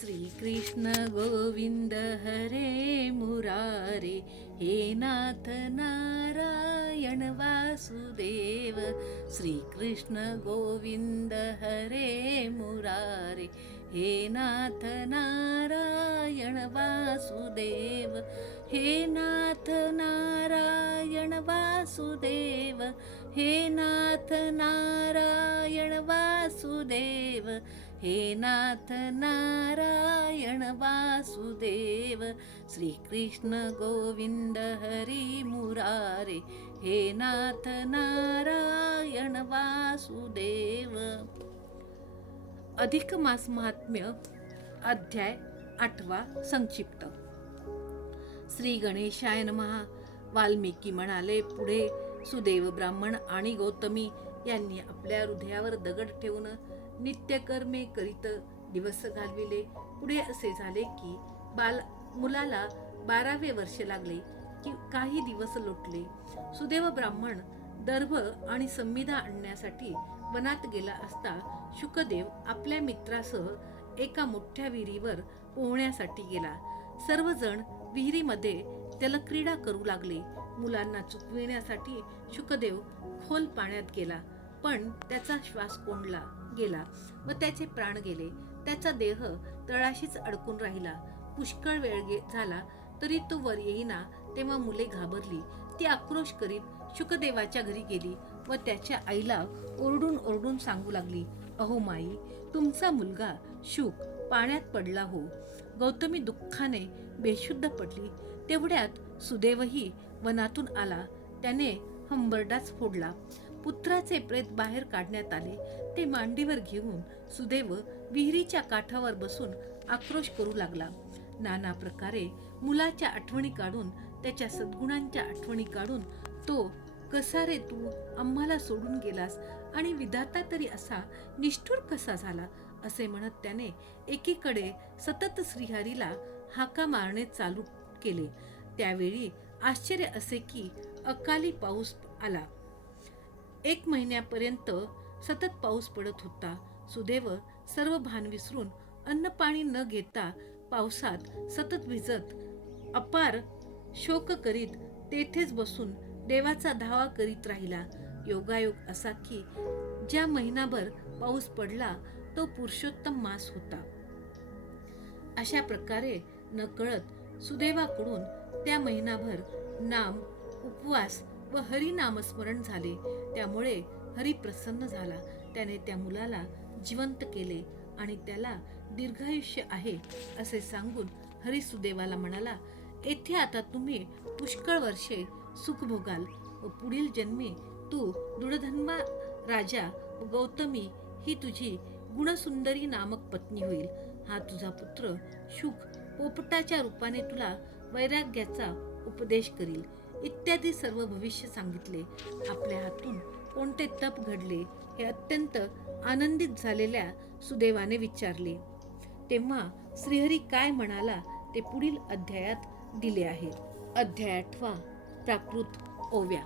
श्री कृष्ण गोविंद हरे मुरारे, हे नाथ नारायण वासुदेव. श्री कृष्ण गोविंद हरे मुरारे, हे नाथ नारायण वासुदेव. हे नाथ नारायण वासुदेव, हे नाथ नारायण वासुदेव, हे नाथ नारायण वासुदेव. श्री कृष्ण गोविंद हरी मुरारे, हे नाथ नारायण वासुदेव. अधिक मास महात्म्य अध्याय 8 संक्षिप्त. श्री गणेशाय नमः. वाल्मिकी म्हणाले, पुढे सुदेव ब्राह्मण आणि गौतमी यांनी आपल्या हृदयावर दगड ठेवून नित्यकर्मे करीत दिवस घालविले. पुढे असे झाले की मुलाला 12वे वर्ष लागले की काही दिवस लोटले. सुदेव ब्राह्मण दर्भ आणि संविधा आणण्यासाठी वनात गेला असता शुकदेव आपल्या मित्रासह एका मोठ्या विहिरीवर पोहण्यासाठी गेला. सर्वजण विहिरीमध्ये जलक्रीडा करू लागले. मुलांना चुकविण्यासाठी शुकदेव खोल पाण्यात गेला, पण त्याचा श्वास कोंडला गेला व त्याचे प्राण गेले. त्याचा देह तळाशीच अडकून राहिला. पुष्कळ वेळ झाला तरी तो वर येईना. तेव्हा मुले घाबरली. ती आक्रोश करीत शुकदेवाच्या घरी गेली व त्याच्या आईला ओरडून ओरडून सांगू लागली, अहो माई, तुमचा मुलगा शुक पाण्यात पडला हो. गौतमी दुःखाने बेशुद्ध पडली. तेवढ्यात सुदेवही वनातून आला. त्याने हंबरडाच फोडला. पुत्राचे प्रेत बाहेर काढण्यात आले. ते मांडीवर घेऊन सुदेव विहिरीच्या काठावर बसून आक्रोश करू लागला. नाना प्रकारे मुलाच्या आठवणी काढून, त्याच्या सद्गुणांच्या आठवणी काढून तो, कसा रे तू आम्हाला सोडून गेलास, आणि विधाता तरी असा निष्ठुर कसा झाला, असे म्हणत त्याने एकीकडे सतत श्रीहरीला हाका मारणे चालू केले. त्यावेळी आश्चर्य असे की अकाली पाऊस आला. 1 महिन्यापर्यंत सतत पाऊस पडत होता. सुदेव सर्व भान विसरून अन्न पाणी न घेता पावसात सतत भिजत अपार शोक करीत तेथेच बसून देवाचा धावा करीत राहिला. योगायोग असा की ज्या महिनाभर पाऊस पडला तो पुरुषोत्तम मास होता. अशा प्रकारे नकळत सुदैवाकडून त्या महिनाभर नाम, उपवास व हरिनामस्मरण झाले. त्यामुळे हरी प्रसन्न झाला. त्याने त्या मुलाला जिवंत केले आणि त्याला दीर्घायुष्य आहे असे सांगून हरी सुदेवाला म्हणाला, येथे आता तुम्ही पुष्कळ वर्षे सुख भोगाल व पुढील जन्मी तू दृढधन्वा राजा व गौतमी ही तुझी गुणसुंदरी नामक पत्नी होईल. हा तुझा पुत्र शुक पोपटाच्या रूपाने तुला वैराग्याचा उपदेश करील, इत्यादी सर्व भविष्य सांगितले. आपल्या हातून कोणते तप घडले हे अत्यंत आनंदित झालेल्या सुदेवाने विचारले. तेव्हा श्रीहरी काय म्हणाला ते पुढील अध्यायात दिले आहे. अध्याय 8 प्राकृत ओव्या.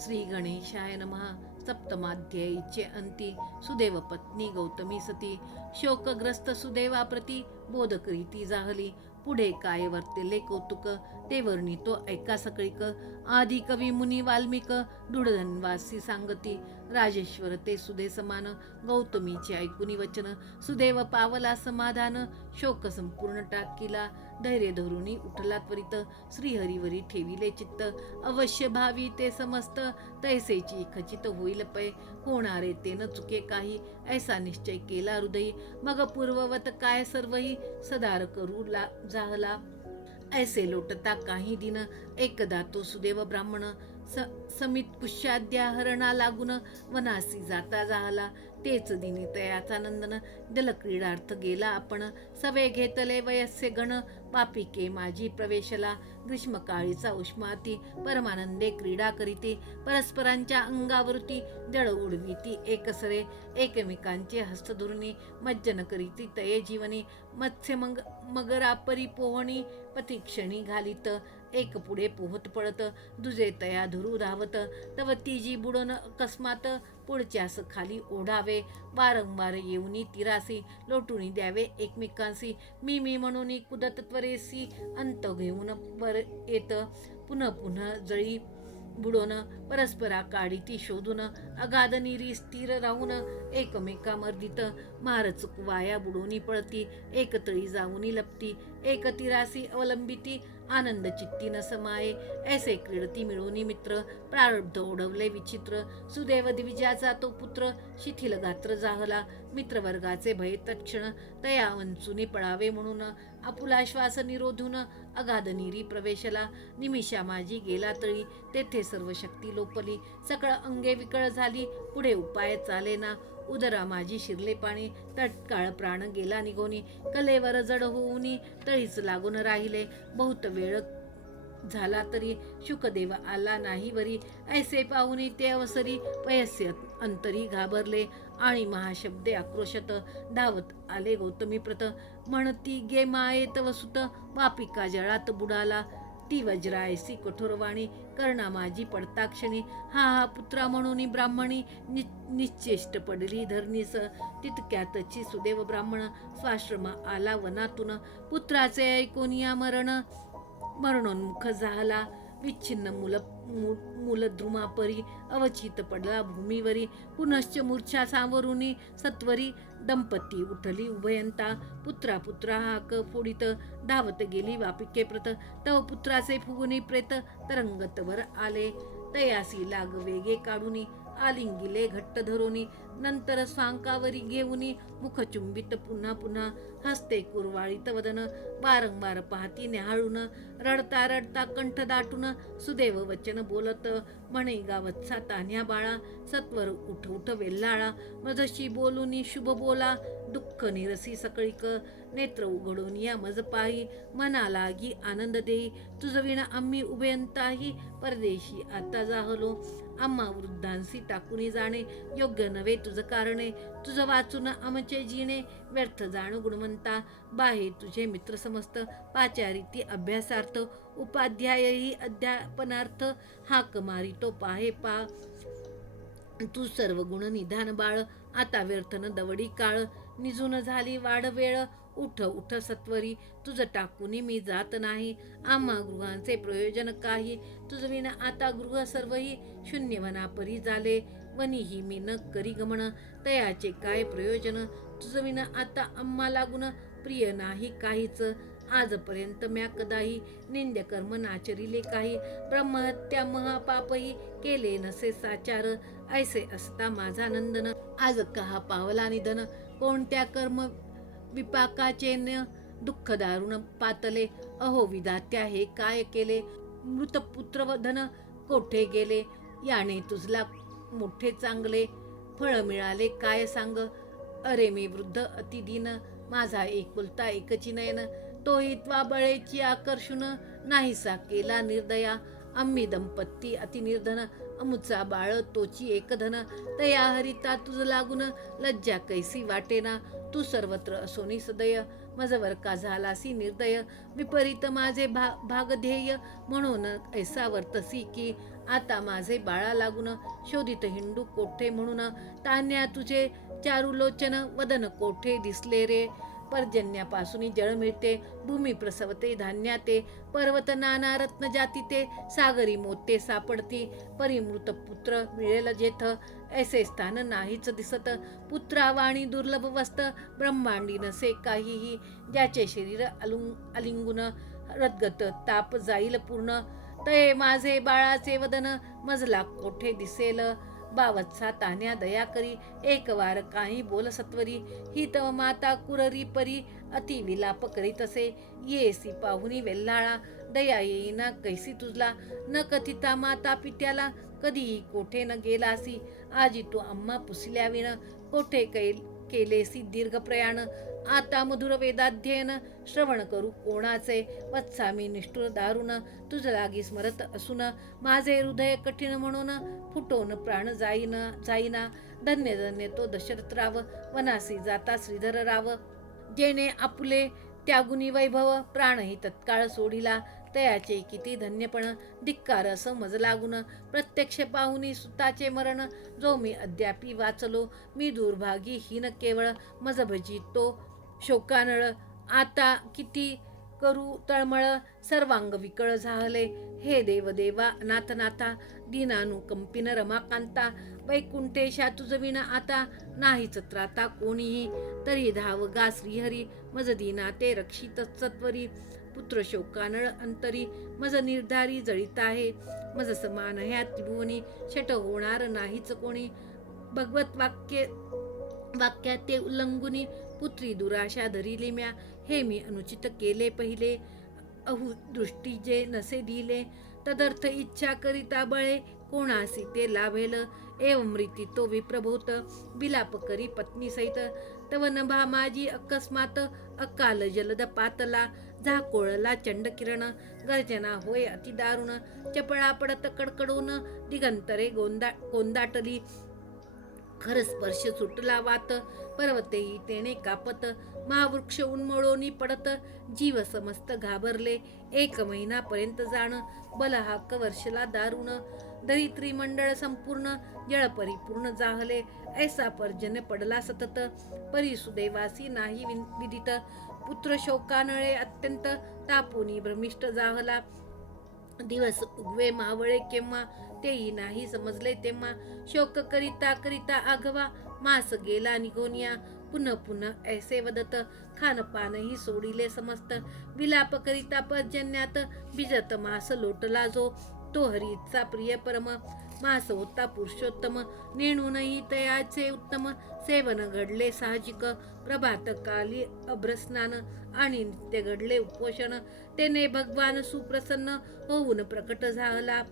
श्री गणेशाय नमः. सप्तमाध्यायीचे अंती. सुदेव पत्नी गौतमी सती शोकग्रस्त सुदेवाप्रती बोध करीती जाहली. पुढे काय वर्तेले कौतुक, ते वर्णितो ऐका सकळीक. आदी कवी मुनी वाल्मिक दृढधन्वासी सांगती. राजेश्वर ते सुदे समान, गौतमीचे ऐकुनी वचन. सुदेव पावला समाधान, शोक संपूर्ण टाकीला. धैर्य धरुनी उठला त्वरित, श्रीहरीवरी ठेविले चित्त. अवश्य भावी ते समस्त, तैसेची खचित होईल पै. होणारे ते न चुके काही, ऐसा निश्चय केला हृदयी. मग पूर्ववत काय सर्वही, सदार करू जाहला. ऐसे लोटता काही दिन, एकदा तो सुदेव ब्राह्मण समित पुष्याद्या हरणा लागून वनासी जाता जाहला. तेच दिनी तयाचा नंदन, जलक्रीडार्थ गेला आपण. सवे घेतले वयस्य गण, पापिके माझी प्रवेशला. ग्रीष्मकाळीचा उष्माती, परमानंदे क्रीडा करीती. परस्परांच्या अंगावरती जळ उडवीती एकसरे. एकमेकांचे हस्त धुरणी, मज्जन करीती तये जीवनी. मत्स्य मगरा परी पोहणी, पतिक्षणी घालीत. एक पुढे पोहत पडत, दुजे तया धुरू धावत, तव तिजी बुडून अकस्मात पुढच्यास खाली ओढावे, वारंवार येऊनी तिरासी लोटून द्यावे एकमेकांसी, मी म्हणून कुदत त्वरेसी, अंत घेऊन वर येत, पुन्हा पुन्हा जळी बुडून परस्परा काढीती शोधून, अगाध निरी स्थिर राहून एकमेका मर्दित, मारच वाया बुडोनी पळती, एकतळी जाऊनी लपती, एक तिरासी अवलंबिती, आनंद चित्ती न समाये, ऐसे क्रीडती मिळूनी मित्र, प्रारब्ध ओढवले विचित्र, सुदैव द्विजाचा तो पुत्र, शिथिल गात्र जाहला, मित्रवर्गाचे भय तत्क्षण, तया वंचुनी पळावे म्हणून, आपुला श्वास निरोधून, अगाध निरी प्रवेशला, निमिषा माझी गेला तळी, तेथे सर्व शक्ती लोपली, सकळ अंगे विकळ झाली, पुढे उपाय चालेना, उदरा माझी शिरले पाणी, तत्काळ प्राण गेला निघोनी, कलेवर जड होऊनी, तळीच लागून राहिले, बहुत वेळ झाला तरी शुकदेव आला नाही वरी, ऐसे पाहुनी ते अवसरी, पयस्य अंतरी घाबरले, आणि महाशब्दे आक्रोशत, धावत आले गौतमी प्रत, म्हणती गे माये तव सुत, वापिका जळात बुडाला, ती वज्रायसी कठोरवाणी, कर्णा माझी पडताक्षणी, हा पुत्रा म्हणून ब्राह्मणी, निश्चेष्ट पडली धरणीस, तितक्यातची सुदेव ब्राह्मण, स्वाश्रमा आला वनातून, पुत्राचे ऐकोनिया मरणोन्मुख झाला, विच्छिन्न मूलद्रुमापरी, अवचित पडला भूमीवरी, पुनश्च मूर्छा सावरुनी, सत्वरी दंपती उठली उभयंता, पुत्रा हाक फोडित, धावत गेली वापिके प्रत, तव पुत्राचे फुगुनी प्रेत, तरंगतवर आले, तयासी लाग वेगे काढुनी, आलिंगिले घट्ट धरोनी, नंतर स्वांकावरी घेऊनी, मुख चुंबित पुन्हा हस्ते कुरवाळीत वदन, वारंवार पाहती न्याहाळून, रडता कंठ दाटून, सुदैव वचन बोलत, म्हणे गावत्सा तान्ह्या बाळा, सत्वर उठ वेल्हाळा, मजशी बोलूनी शुभ बोला, दुःख निरसी सकळीक, नेत्र उघडून या मज पाही, मना लागी आनंद देई, तुझ विना आम्ही उभयंताही, परदेशी आता जाहलो, आम्हा वृद्धांसी टाकूनी जाणे, योग्य नव्हे तुझ कारणे, तुझ वाचून आमचे जीणे, व्यर्थ जाणू गुणवंता, बाहे तुझे मित्र समस्त, पाचारिती अभ्यासार्थ, उपाध्यायही अध्यापनार्थ, हाक मारितो पाहे पा, तू सर्व गुण निधान बाळ, आता व्यर्थ न दवडी काळ, निजून झाली वाढ वेळ, उठ सत्वरी, तुझ टाकूनी मी जात नाही, आम्हा गृहांचे प्रयोजन काही, तुझ विना आता गृह सर्वही, शून्य वनापरी झाले, वनीही मी न करी गमन, तयाचे काय प्रयोजन, तुझ विना आता आम्हा लागून, प्रिय नाही काहीच, आजपर्यंत म्या कदाही, निंद्य कर्म नाचरिले काही, ब्रह्महत्या महापापही केले नसे साचार, ऐसे असता माझा नंदन, आज कहा पावला निधन, कोणत्या कर्म विपाकाचे दुःख दारुण पातले, अहो विधात्या हे काय केले, मृतपुत्र धन कोठे गेले, याने तुझला मोठे चांगले, फळ मिळाले काय सांग, अरे मी वृद्ध अतिदीन, माझा एकुलता एकची नयन, तोही त्वाबळेची आकर्षुन, नाहीसा केला निर्दया, आम्ही दंपती अतिनिर्धन, अमुचा बाळ तोची एकधन, तया हरिता तुझ लागून, लज्जा कैसी वाटेना, तू सर्वत्र असोनी सदय, मजवर का झालासी निर्दय, विपरीत माझे भागध्येय, म्हणून ऐसा वर्तसी की, आता माझे बाळा लागून, शोधित हिंडू कोठे म्हणून, तान्या तुझे चारुलोचन, वदन कोठे दिसले रे, पर्जन्यापासून जळ मिळते, भूमी प्रसवते धान्याते, पर्वत नाना रत्न जातीते, सागरी मोते सापडती, परिमृत पुत्र मिळेल जेथ, ऐसे स्थान नाहीच दिसत, पुत्रावाणी दुर्लभ वस्त, ब्रह्मांडी नसे काहीही, ज्याचे शरीर अलिंगुन, रद्गत ताप जाईल पूर्ण, तये माझे बाळाचे वदन, मजला कोठे दिसेल, बावत्सा तान्या दया करी, एक वार काही बोल सत्वरी, ही तव माता कुररी परी, अति विलाप करीत असे, येसी पाहुनी वेल्हाळा, दया येईना कैसी तुझला, न कथिता माता पित्याला, कधीही कोठे न गेलासी, आजी तू आम्हा पुसल्या विण, कोठे केलेसी दीर्घ प्रयाण, आता मधुर वेदाध्ययन, श्रवण करू कोणाचे, वत्सा मी निष्ठुर दारुण, तुझ लागी स्मरत असून, माझे हृदय कठीण म्हणून, फुटून प्राण जाईना, धन्य तो दशरथ राव, वनासी जाता श्रीधर राव, जेणे आपुले त्यागुनी वैभव, प्राणही तत्काळ सोडिला, तयाचे किती धन्यपण धिक्कार असं मज लागून प्रत्यक्ष पाहुनी सुताचे मरण जो मी अद्यापी वाचलो मी दुर्भागी हीन केवळ मज भजितो शोकानळ आता किती करू तळमळ सर्वांग विकळ झाले हे देवदेवा नाथनाथा दीनानुकंपिन रमाकांता वैकुंठेशा तुझ विना आता नाहीच त्राता कोणीही तरी धाव गा श्रीहरी मज दीना ते रक्षित सत्वरी पुत्र शोकानळ अंतरी मज निर्धारी जळीत आहे मज समान ह्या त्रिभुवनी शट होणार नाहीच कोणी भगवत वाक्यात ते उल्लंघुनी पुत्री दुराशा धरिली म्या हे मी अनुचित केले पहिले अहु दृष्टी जे नसे दिले तदर्थ इच्छा करिता बळे कोणासी ते लाभेल एव मृती तो विप्रभूत विलाप करी पत्नी सहित तव नभा माझी अकस्मात अकाल जलद पातला झाकोळला चंड किरण गर्जना होय अति दारुण चपळा पडत कडकडून दिगंतरे गोंदाटली खर स्पर्श सुटला वात पर्वतेही तेने कापत महावृक्ष उन्मळोनी पडत जीव समस्त घाबरले 1 महिनापर्यंत जाण बलहाक वर्षला दारुण दरित्री मंडळ संपूर्ण जळ परिपूर्ण जाहले ऐसा पर्जन्य पडला सतत परी सुदैवासी नाही विदित पुत्र शोकानळे अत्यंत तापोनी भ्रमिष्ट जाहला दिवस उगवे मावळे केव्हा तेही नाही समजले तेव्हा शोक करिता करिता आघवा मास गेला निघोनिया पुन्हा पुन्हा ऐसे वदत खानपानही सोडिले समस्त विलाप करिता पर्जन्यात भिजत मास लोटला जो तो हरीचा प्रिय परम मास होता पुरुषोत्तम नेणूनही तयाचे उत्तम सेवन घडले साहजिक प्रभात काली अभ्रस्नान आणि नित्य घडले उपोषण तेने भगवान सुप्रसन्न होऊन प्रकट झाला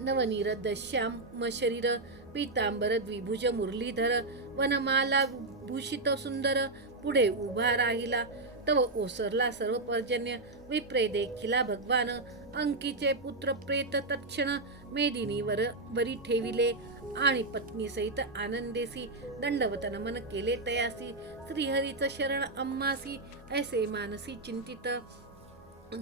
नवनीरद श्याम शरीर पीतांबर द्विभुज मुरलीधर वनमाला भूषित सुंदर पुढे उभा राहिला तव ओसरला सर्व पर्जन्य विप्रे देखिला भगवान अंकीचे पुत्र प्रेत तत्क्षण मेदिनीवर वरी ठेविले आणि पत्नी सहित आनंदेसी दंडवत नमन केले तयासी श्रीहरीच शरण अम्मासी ऐसे मानसी चिंतित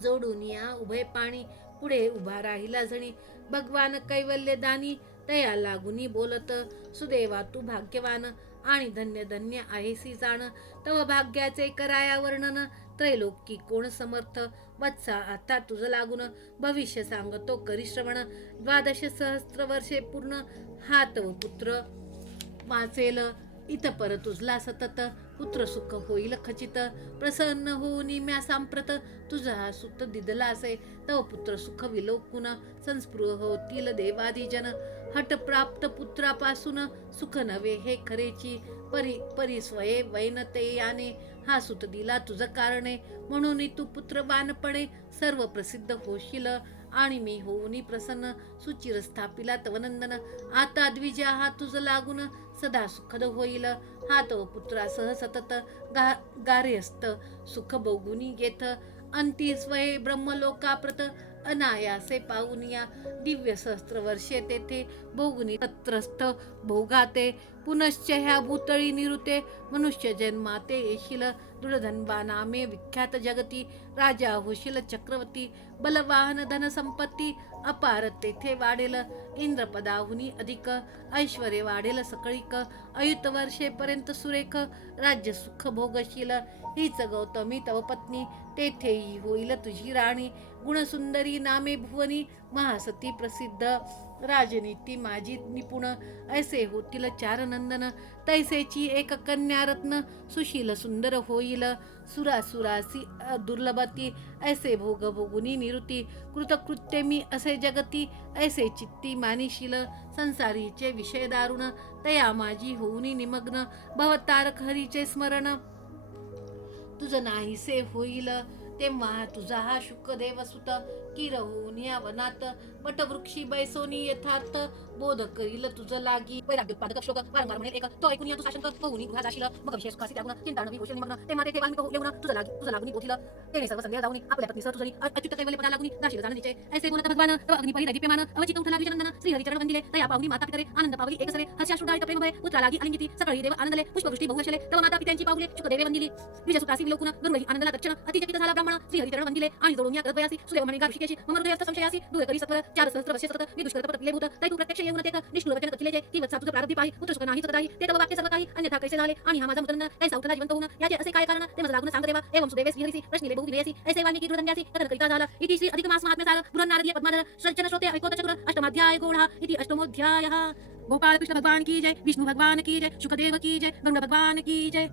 जोडून या उभय पाणी पुढे उभा राहिला जणी भगवान कैवल्य दानी तया लागुनी बोलत सुदेवा तू भाग्यवान आणि धन्य धन्य आहेसी जाण तव भाग्याचे कराया वर्णन त्रैलोकी कोण समर्थ वत्सा आता तुझ लागून भविष्य सांगतो करी श्रवण 12 सहस्त्र वर्षे पूर्ण हा तव पुत्र वाचेल इतपर तुझला सतत पुत्र सुख होईल खचित प्रसन्न होऊनी म्या सांप्रत तुझा हा सुत दिदला असे तव पुत्र सुख विलोकुन संस्पृह होतील देवादिजन हट प्राप्त पुत्रापासून सुख नवे हे खरेची परिस्वये वैनते याने हा सुत दिला तुझ कारणे म्हणून तू पुत्रवानपणे सर्व प्रसिद्ध होशील आणि मी होऊनी प्रसन्न सुचिर स्थापिला तवनंदन आता द्विजा हा तुझ लागून सदा सुखद होईल हा तव पुत्रासह सतत गार्हस्थ सुख भोगुनी घेत अंती स्वये ब्रह्मलोकाप्रत अनायासे पाऊनिया दिव्य सहस्त्र वर्षे तेथे भोगुनी तत्रस्थ भोगाते पुनश्च ह्या भूतळी निरुते मनुष्य जन्माते येशील दृढधन्वा नामे विख्यात जगती राजा होशील चक्रवर्ती बलवाहन धन संपत्ती अपार तेथे वाढेल इंद्रपदाहुनी अधिक ऐश्वर्य वाढेल सकळिक अयुत वर्षेपर्यंत सुरेख राज्य सुख भोगशील हीच गौतमी तव पत्नी तेथेही होईल तुझी राणी गुणसुंदरी नामे भुवनी महासती प्रसिद्ध राजनीती माझी निपुण ऐसे होतील 4 नंदन तैसेची एक कन्या रत्न सुशील सुंदर होईल सुरासुरासी दुर्लभती ऐसे भोग भोगुनी निरुती कृतकृत्य मी असे जगती ऐसे चित्ती मानिशील संसारीचे विषय दारुण तया माझी होऊनी निमग्न भवतारक हरीचे स्मरण तुझ नाहीसे होईल तेव्हा तुझा हा शुकदेव सुत किर होऊन या वनात वटवृक्षी बैसोनी यथार्थ बोध करील तुझ लागी. वैराग्योत्पादक श्लोक वारंवार म्हणेल एक, तो ऐकून तू शासन कर, होऊन गृहा जाशील, मग विषय सुखासी त्यागुण, चिंता नवी होशील निमग्न, तेव्हा ते वाल्मिक येऊन तुझ लागून बोधिल, तेने सर्व संदेह जाऊन आपल्या पत्नी सह तुझनी अच्युत कैवल्य पदा लागून जाशील जाणनीचे. ऐसे बोलत भगवान तव अग्निपरी दैदीप्यमान अवचित उठला विजनंदन, श्री हरिचरण वंदिले, तया पाहुनी माता पितरे आनंद पावली एकसरे, हर्षाश्रुडाळित प्रेम भय पुत्रा लागी आलिंगिती, सकळी देव आनंदले पुष्पवृष्टी बहुवर्षले, तव माता पित्यांची पाऊले शुकदेवे वंदिली, विजसुतासी विलोकुन गरुडही आनंदला दक्षिण, अतिचकित झाला ब्राह्मण, श्री हरिचरण वंदिले आणि जोडून या तद्वयासी सुदेव म्हणे गार्षिकेशी मम हृदयस्थ संशयासी दूर करी सत्वर 4 सहस्त्र वर्षे सतत विदुष्कर तपले भूत तै तू प्रत्यक्ष येऊन तेक निष्ठुर वचन कथिलेचे की वत्सा तुझ प्रारब्धी पाही पुत्र सुख नाही सकत आहे ते तव वाक्य सर्व काही अन्यथा कैसे झाले आणि हा माझा मुतनंद कैसा उठला जिवंत होऊन याचे असे काय कारण ते मला लागून सांग देवा. एवं सुदेवे श्रीहरिसी प्रश्निले बहु विनयसी ऐसे वाल्मिकी दृढंद्यासी कथन करिता झाला. इति श्री अधिक मास महात्म्य सार बृहन्नारदीय पद्माधर सज्जन श्रोते ऐकोत चक्र अष्टमाध्याय गौढा इति अष्टमोध्यायः. गोपाल कृष्ण भगवान की जय, विष्णु भगवान की जय, शुकदेव की जय, गरुड़ भगवान की जय.